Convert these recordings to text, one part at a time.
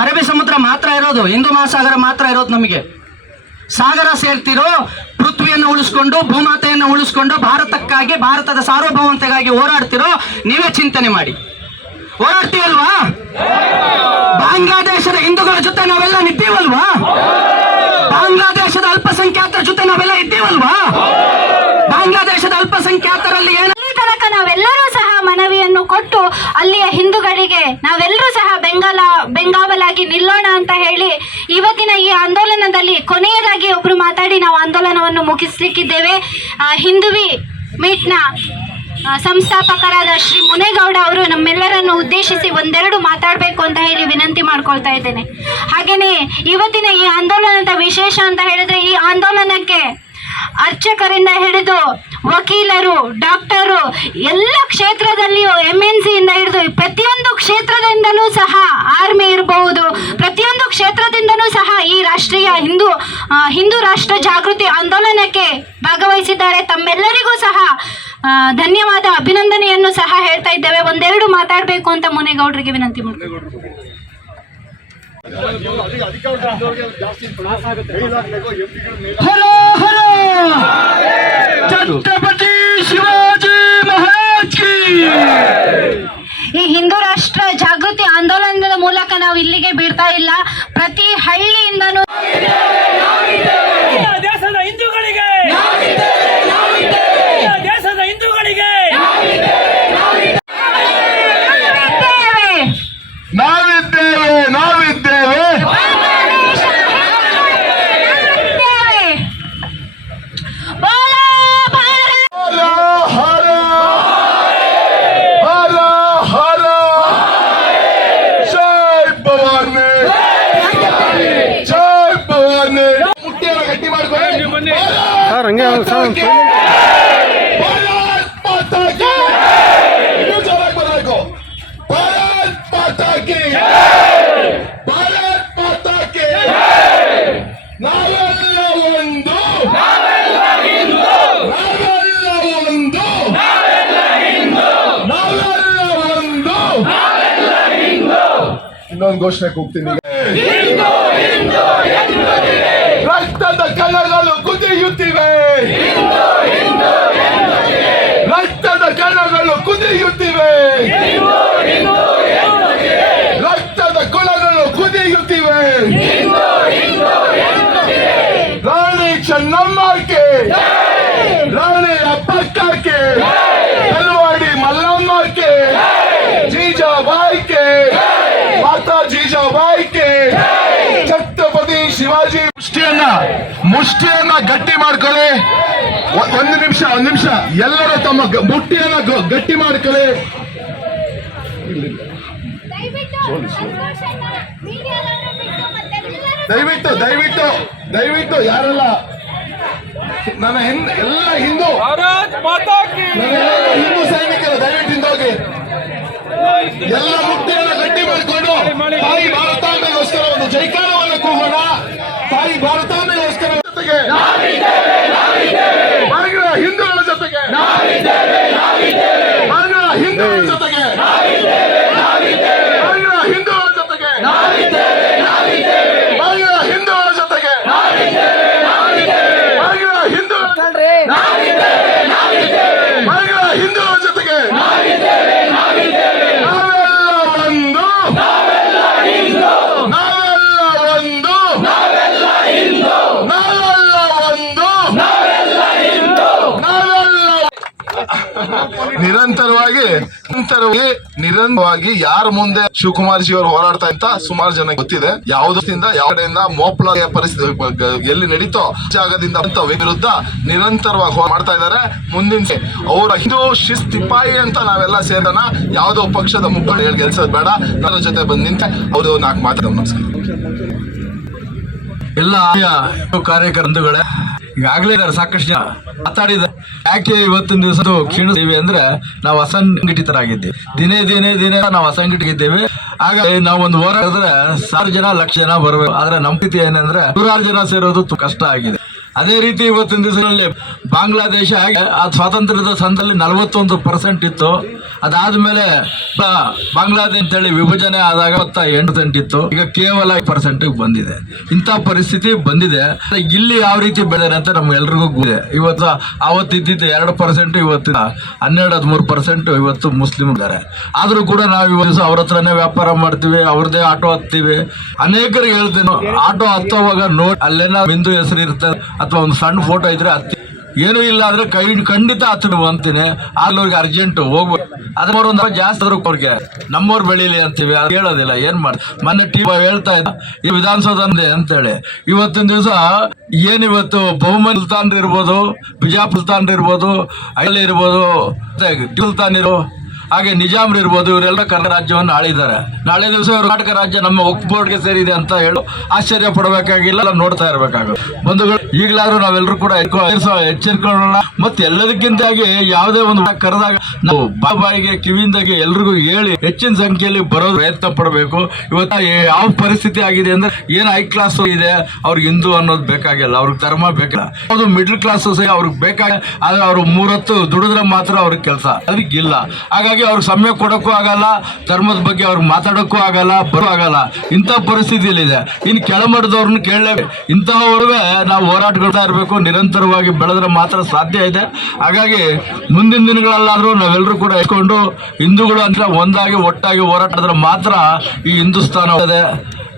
ಅರಬ್ಬಿ ಸಮುದ್ರ ಮಾತ್ರ ಇರೋದು, ಹಿಂದೂ ಮಹಾಸಾಗರ ಮಾತ್ರ ಇರೋದು. ನಮಗೆ ಸಾಗರ ಸೇರ್ತಿರೋ, ಪೃಥ್ವಿಯನ್ನು ಉಳಿಸ್ಕೊಂಡು ಭೂಮಾತೆಯನ್ನು ಉಳಿಸ್ಕೊಂಡು ಭಾರತಕ್ಕಾಗಿ, ಭಾರತದ ಸಾರ್ವಭೌಮತೆಗಾಗಿ ಹೋರಾಡ್ತಿರೋ ನೀವೇ ಚಿಂತನೆ ಮಾಡಿ. ಹೋರಾಡ್ತೀವಲ್ವಾ? ಬಾಂಗ್ಲಾದೇಶದ ಹಿಂದೂಗಳ ಜೊತೆ ನಾವೆಲ್ಲ ನಿದ್ದೀವಲ್ವಾ? ಬಾಂಗ್ಲಾದೇಶದ ಅಲ್ಪಸಂಖ್ಯಾತರ ಜೊತೆ ನಾವೆಲ್ಲ ಇದ್ದೀವಲ್ವಾ? ಬಾಂಗ್ಲಾದೇಶದ ಅಲ್ಪಸಂಖ್ಯಾತರಲ್ಲಿ ಏನು ತನಕ ನಾವೆಲ್ಲರೂ ಸಹ ಮನವಿಯನ್ನು ಕೊಟ್ಟು ಅಲ್ಲಿಯ ಹಿಂದೂಗಳಿಗೆ ನಾವೆಲ್ಲರೂ ಸಹ ಬೆಂಗಾವಲಾಗಿ ನಿಲ್ಲೋಣ ಅಂತ ಹೇಳಿ ಇವತ್ತಿನ ಈ ಆಂದೋಲನದಲ್ಲಿ ಕೊನೆಯದಾಗಿ ಒಬ್ರು ಮಾತಾಡಿ ನಾವು ಆಂದೋಲನವನ್ನು ಮುಗಿಸ್ಲಿಕ್ಕಿದ್ದೇವೆ. ಹಿಂದುವಿ ಮೀಟ್ನ ಸಂಸ್ಥಾಪಕರಾದ ಶ್ರೀ ಮುನೇಗೌಡ ಅವರು ನಮ್ಮೆಲ್ಲರನ್ನು ಉದ್ದೇಶಿಸಿ ಒಂದೆರಡು ಮಾತಾಡಬೇಕು ಅಂತ ಹೇಳಿ ವಿನಂತಿ ಮಾಡ್ಕೊಳ್ತಾ ಇದ್ದೇನೆ. ಹಾಗೆಯೇ ಇವತ್ತಿನ ಈ ಆಂದೋಲನದ ವಿಶೇಷ ಅಂತ ಹೇಳಿದ್ರೆ, ಈ ಆಂದೋಲನಕ್ಕೆ ಅರ್ಚಕರಿಂದ ಹಿಡಿದು ವಕೀಲರು, ಡಾಕ್ಟರು, ಎಲ್ಲ ಕ್ಷೇತ್ರದಲ್ಲಿಯೂ MNC ಇಂದ ಹಿಡಿದು ಪ್ರತಿಯೊಂದು ಕ್ಷೇತ್ರದಿಂದಲೂ ಸಹ, ಆರ್ಮಿ ಇರಬಹುದು, ಪ್ರತಿಯೊಂದು ಕ್ಷೇತ್ರದಿಂದಲೂ ಸಹ ಈ ರಾಷ್ಟ್ರೀಯ ಹಿಂದೂ ರಾಷ್ಟ್ರ ಜಾಗೃತಿ ಆಂದೋಲನಕ್ಕೆ ಭಾಗವಹಿಸಿದ್ದಾರೆ. ತಮ್ಮೆಲ್ಲರಿಗೂ ಸಹ ಧನ್ಯವಾದ, ಅಭಿನಂದನೆಯನ್ನು ಸಹ ಹೇಳ್ತಾ ಇದ್ದೇವೆ. ಒಂದೆರಡು ಮಾತಾಡಬೇಕು ಅಂತ ಮುನೇಗೌಡರಿಗೆ ವಿನಂತಿ ಮಾಡ್ತೀವಿ. ಛತ್ರಪತಿ ಶಿವಾಜಿ ಮಹಾರಾಜ್ ಕಿ. ಈ ಹಿಂದೂ ರಾಷ್ಟ್ರ ಜಾಗೃತಿ ಆಂದೋಲನದ ಮೂಲಕ ನಾವು ಇಲ್ಲಿಗೆ ಬಿಡ್ತಾ ಇಲ್ಲ. ಪ್ರತಿ ಹಳ್ಳಿಯಿಂದನೂ ದೇಶದ ಹಿಂದೂಗಳಿಗೆ, ದೇಶದ ಹಿಂದೂಗಳಿಗೆ ನಾವಿದ್ದೇವೆ. ಇನ್ನೊಂದು ಘೋಷಣೆ ಕೂಗ್ತೀನಿ. ರಕ್ತದ ಕಣಗಳು ಕುದಿಯುತ್ತಿವೆ, ರಕ್ತದ ಕಣಗಳು ಕುದಿಯುತ್ತಿವೆ, ರಕ್ತದ ಕೊಳಗಳು ಕುದಿಯುತ್ತಿವೆ. ರಾಣಿ ಚೆನ್ನಮ್ಮಕ್ಕೆ, ರಾಣಿಯ ಪಕ್ಕಕ್ಕೆ, ಕಲ್ವಾಡಿ ಮಲ್ಲಮ್ಮಕ್ಕೆ, ಜೀಜಾಬಾಯಿಗೆ, ಮಾತಾ ಜೀಜಾಬಾಯಿಗೆ, ಛತ್ರಪತಿ ಶಿವಾಜಿ. ಮುಷ್ಟಿಯನ್ನ ಗಟ್ಟಿ ಮಾಡ್ಕೊಳ್ಳಿ. ಒಂದು ನಿಮಿಷ ಎಲ್ಲರೂ ತಮ್ಮ ಮುಷ್ಟಿಯನ್ನ ಗಟ್ಟಿ ಮಾಡ್ಕೊಳ್ಳಿ. ದಯವಿಟ್ಟು ಯಾರೆಲ್ಲ ನನ್ನ ಎಲ್ಲ ಹಿಂದೂ ಸೈನಿಕರು ದಯವಿಟ್ಟು ಹಿಂದೋಗಿ ಎಲ್ಲ ಮುಷ್ಟಿಯನ್ನ ಗಟ್ಟಿ ಮಾಡಿಕೊಂಡು ತಾಯಿ ಭಾರತಾಂಬೆಗೋಸ್ಕರ ಒಂದು ಜೈಕಾರವನ್ನು ಕೂಗೋಣ. ತಾಯಿ ಭಾರತಾಂಬೆಗೋಸ್ಕರ ಜೊತೆಗೆ ಹಿಂದೂಗಳ ಜೊತೆಗೆ ಹಿಂದೂಗಳ ಜೊತೆಗೆ ಹಿಂದೂಗಳ ಜೊತೆಗೆ ಹಿಂದೂಗಳ ಜೊತೆಗೆ ಹಿಂದೂಗಳ ಜೊತೆಗೆ ನಿರಂತರವಾಗಿ ಯಾರ ಮುಂದೆ ಶಿವಕುಮಾರ್ ಜಿ ಅವರು ಹೋರಾಡ್ತಾ ಅಂತ ಸುಮಾರು ಜನ ಗೊತ್ತಿದೆ. ಯಾವುದರಿಂದ ಯಾವ ಕಡೆಯಿಂದ ಮೋಪ್ಲ ಪರಿಸ್ಥಿತಿ ಎಲ್ಲಿ ನಡೀತೋ ಜಾಗದಿಂದ ವಿರುದ್ಧ ನಿರಂತರವಾಗಿ ಮಾಡ್ತಾ ಇದ್ದಾರೆ. ಮುಂದಿನ ಅವರ ಹಿಂದೂ ಶಿಸ್ತಿಪಾಯಿ ಅಂತ ನಾವೆಲ್ಲ ಸೇರೋಣ. ಯಾವುದೋ ಪಕ್ಷದ ಮುಖಂಡ ಹೇಳಿ ಗೆಲ್ಸೋದು ಬೇಡ. ನನ್ನ ಜೊತೆ ಬಂದು ನಿಂತೆ ಅವರು ನಾಲ್ಕು ಮಾತಾಡೋದು. ನಮಸ್ಕಾರ. ಎಲ್ಲ ಕಾರ್ಯಕರ್ತರುಗಳೇ, ಈಗಾಗಲೇ ಸಾಕಷ್ಟು ಜನ ಮಾತಾಡಿದ. ಯಾಕೆ ಇವತ್ತಿನ ದಿವಸ ಕ್ಷೀಣಿಸ್ತೀವಿ ಅಂದ್ರೆ ನಾವು ಅಸಂಘಟಿತರಾಗಿದ್ದೇವೆ. ದಿನೇ ನಾವು ಅಸಂಘಟಿತರಿದ್ದೇವೆ. ಹಾಗಾಗಿ ನಾವು ಒಂದು ಹೋರಾಡಿದ್ರೆ 1000 ಜನ 1,00,000 ಜನ ಬರಬೇಕು. ಆದ್ರೆ ನಮ್ಮ ಸ್ಥಿತಿ ಏನಂದ್ರೆ 100 ಜನ ಸೇರೋದು ಕಷ್ಟ ಆಗಿದೆ. ಅದೇ ರೀತಿ ಇವತ್ತಿನ ದಿವಸದಲ್ಲಿ ಬಾಂಗ್ಲಾದೇಶ ಆ ಸ್ವಾತಂತ್ರ್ಯದ ಸಂದರ್ಭದಲ್ಲಿ 41% ಇತ್ತು. ಅದಾದ್ಮೇಲೆ ಬಾಂಗ್ಲಾದೇಶ ಅಂತೇಳಿ ವಿಭಜನೆ ಆದಾಗ 8% ಇತ್ತು. ಈಗ ಕೇವಲ 5% ಬಂದಿದೆ. ಇಂಥ ಪರಿಸ್ಥಿತಿ ಬಂದಿದೆ. ಇಲ್ಲಿ ಯಾವ ರೀತಿ ಬೆಳೆದಾರೆ ಅಂತ ನಮ್ಗೆಲ್ರಿಗೂ ಗೊತ್ತಿದೆ. ಇವತ್ತು ಅವತ್ತಿದ್ದಿದ್ದು 2%, ಇವತ್ತಿನ 12-13% ಇವತ್ತು ಮುಸ್ಲಿಂ ಇದ್ದಾರೆ. ಆದ್ರೂ ಕೂಡ ನಾವು ಇವತ್ತು ಅವ್ರ ಹತ್ರನೇ ವ್ಯಾಪಾರ ಮಾಡ್ತೀವಿ, ಅವ್ರದೇ ಆಟೋ ಹತ್ತೀವಿ. ಅನೇಕರಿಗೆ ಹೇಳ್ತೀನಿ, ಆಟೋ ಹತ್ತೋವಾಗ ನೋಡಿ ಅಲ್ಲೇನ ಬಿಂದು ಹೆಸರು ಇರ್ತದೆ ಅಥವಾ ಒಂದು ಸಣ್ಣ ಫೋಟೋ ಇದ್ರೆ ಹತ್ತಿ, ಏನೂ ಇಲ್ಲ ಅಂದ್ರೆ ಖಂಡಿತ ಹತ್ತು ಅಂತೀನಿ. ಅವ್ರಿಗೆ ಅರ್ಜೆಂಟ್ ಹೋಗ್ಬೇಕು. ಅದ್ರ ಒಂದು ಜಾಸ್ತಿ ಆದ್ರೂ ಅವ್ರಿಗೆ ನಮ್ಮವ್ರು ಬೆಳೀಲಿ ಅಂತೀವಿ, ಅದು ಹೇಳೋದಿಲ್ಲ. ಏನ್ ಮಾಡಿ ಮೊನ್ನೆ ಹೇಳ್ತಾ ಇದ್ದ ಈ ವಿಧಾನಸೌಧ ಅಂತೇಳಿ. ಇವತ್ತಿನ ದಿವಸ ಏನಿವತ್ತು ಬಹುಮನಿ ಸುಲ್ತಾನ್ ಇರ್ಬೋದು, ಬಿಜಾಪುರ ಸುಲ್ತಾನ್ ಇರ್ಬೋದು, ಅಲ್ಲಿ ಇರ್ಬೋದು, ಸುಲ್ತಾನ್ ಇರೋ ಹಾಗೆ ನಿಜಾಮ್ರು ಇರ್ಬೋದು, ಇವರೆಲ್ಲ ಕರ್ನಾಟಕ ರಾಜ್ಯವನ್ನು ಆಳಿದ್ದಾರೆ. ನಾಳೆ ದಿವಸ ಕರ್ನಾಟಕ ರಾಜ್ಯ ನಮ್ಮ ವಕ್ಫ್ ಬೋರ್ಡ್ಗೆ ಸೇರಿದೆ ಅಂತ ಹೇಳಿ ಆಶ್ಚರ್ಯ ಪಡಬೇಕಾಗಿಲ್ಲ, ನೋಡ್ತಾ ಇರಬೇಕಾಗುತ್ತೆ. ಬಂಧುಗಳು, ಈಗಲಾದ್ರೂ ನಾವೆಲ್ಲರೂ ಕೂಡ ಎಚ್ಚರಿಕೊಳ್ಳೋಣ. ಮತ್ತೆ ಎಲ್ಲದಕ್ಕಿಂತಾಗಿ ಯಾವುದೇ ಒಂದು ಕರೆದಾಗ ನಾವು ಬಾಯಿಗೆ ಕಿವಿಯಿಂದಾಗಿ ಎಲ್ರಿಗೂ ಹೇಳಿ ಹೆಚ್ಚಿನ ಸಂಖ್ಯೆಯಲ್ಲಿ ಬರೋ ಪ್ರಯತ್ನ ಪಡಬೇಕು. ಇವತ್ತು ಯಾವ ಪರಿಸ್ಥಿತಿ ಆಗಿದೆ ಅಂದ್ರೆ ಏನು ಹೈ ಕ್ಲಾಸ್ ಇದೆ, ಅವ್ರಿಗೆ ಹಿಂದೂ ಅನ್ನೋದು ಬೇಕಾಗಿಲ್ಲ, ಅವ್ರಿಗೆ ಧರ್ಮ ಬೇಕಿಲ್ಲ. ಅದು ಮಿಡ್ಲ್ ಕ್ಲಾಸ್ ಅವ್ರಿಗೆ ಬೇಕಾಗ, ಆದ್ರೆ ಅವ್ರು 3 ಹೊತ್ತು ದುಡಿದ್ರೆ ಮಾತ್ರ ಅವ್ರಿಗೆ ಕೆಲಸ, ಅದಕ್ಕೆ ಇಲ್ಲ. ಹಾಗಾಗಿ ಅವ್ರಿಗೆ ಸಮಯ ಕೊಡೋಕ್ಕೂ ಆಗಲ್ಲ, ಧರ್ಮದ ಬಗ್ಗೆ ಅವ್ರಿಗೆ ಮಾತಾಡೋಕ್ಕೂ ಆಗಲ್ಲ, ಬರೋ ಆಗಲ್ಲ. ಇಂಥ ಪರಿಸ್ಥಿತಿಯಲ್ಲಿದೆ. ಇನ್ನು ಕೆಳಮಟ್ಟದವ್ರನ್ನ ಕೇಳಲೇಬೇಕು. ಇಂತಹವ್ರಿಗೆ ನಾವು ಹೋರಾಟಗೊಳ್ತಾ ಇರಬೇಕು. ನಿರಂತರವಾಗಿ ಬೆಳೆದ್ರೆ ಮಾತ್ರ ಸಾಧ್ಯ ಇದೆ. ಹಾಗಾಗಿ ಮುಂದಿನ ದಿನಗಳಲ್ಲಾದ್ರೂ ನಾವೆಲ್ಲರೂ ಕೂಡ ಇಟ್ಕೊಂಡು ಹಿಂದೂಗಳು ಅಂತ ಒಂದಾಗಿ ಒಟ್ಟಾಗಿ ಹೋರಾಡಿದ್ರೆ ಮಾತ್ರ ಈ ಹಿಂದೂಸ್ತಾನ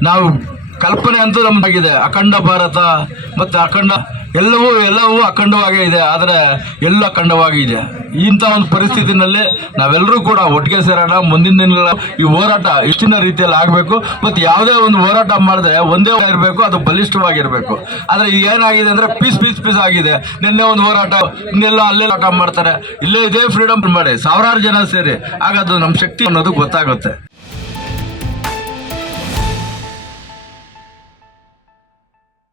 ನಾವು ಕಲ್ಪನೆ ಅಂತೂ ನಮ್ದಾಗಿದೆ. ಅಖಂಡ ಭಾರತ ಮತ್ತು ಅಖಂಡ ಎಲ್ಲವೂ ಅಖಂಡವಾಗೇ ಇದೆ, ಆದರೆ ಎಲ್ಲ ಅಖಂಡವಾಗಿದೆ. ಇಂಥ ಒಂದು ಪರಿಸ್ಥಿತಿನಲ್ಲಿ ನಾವೆಲ್ಲರೂ ಕೂಡ ಒಟ್ಟಿಗೆ ಸೇರೋಣ. ಮುಂದಿನ ದಿನಗಳ ಈ ಹೋರಾಟ ಹೆಚ್ಚಿನ ರೀತಿಯಲ್ಲಿ ಆಗಬೇಕು. ಮತ್ತು ಯಾವುದೇ ಒಂದು ಹೋರಾಟ ಮಾಡಿದ್ರೆ ಒಂದೇ ಇರಬೇಕು, ಅದು ಬಲಿಷ್ಠವಾಗಿರಬೇಕು. ಆದರೆ ಏನಾಗಿದೆ ಅಂದರೆ ಪೀಸ್ ಆಗಿದೆ. ನಿನ್ನೆ ಒಂದು ಹೋರಾಟ, ಇನ್ನೆಲ್ಲ ಅಲ್ಲೇ ಹೋರಾಟ ಮಾಡ್ತಾರೆ. ಇಲ್ಲೇ ಇದೇ ಫ್ರೀಡಮ್ ಮಾಡಿ 1000 ಜನ ಸೇರಿ, ಆಗ ಅದು ನಮ್ಮ ಶಕ್ತಿ ಅನ್ನೋದು ಗೊತ್ತಾಗುತ್ತೆ.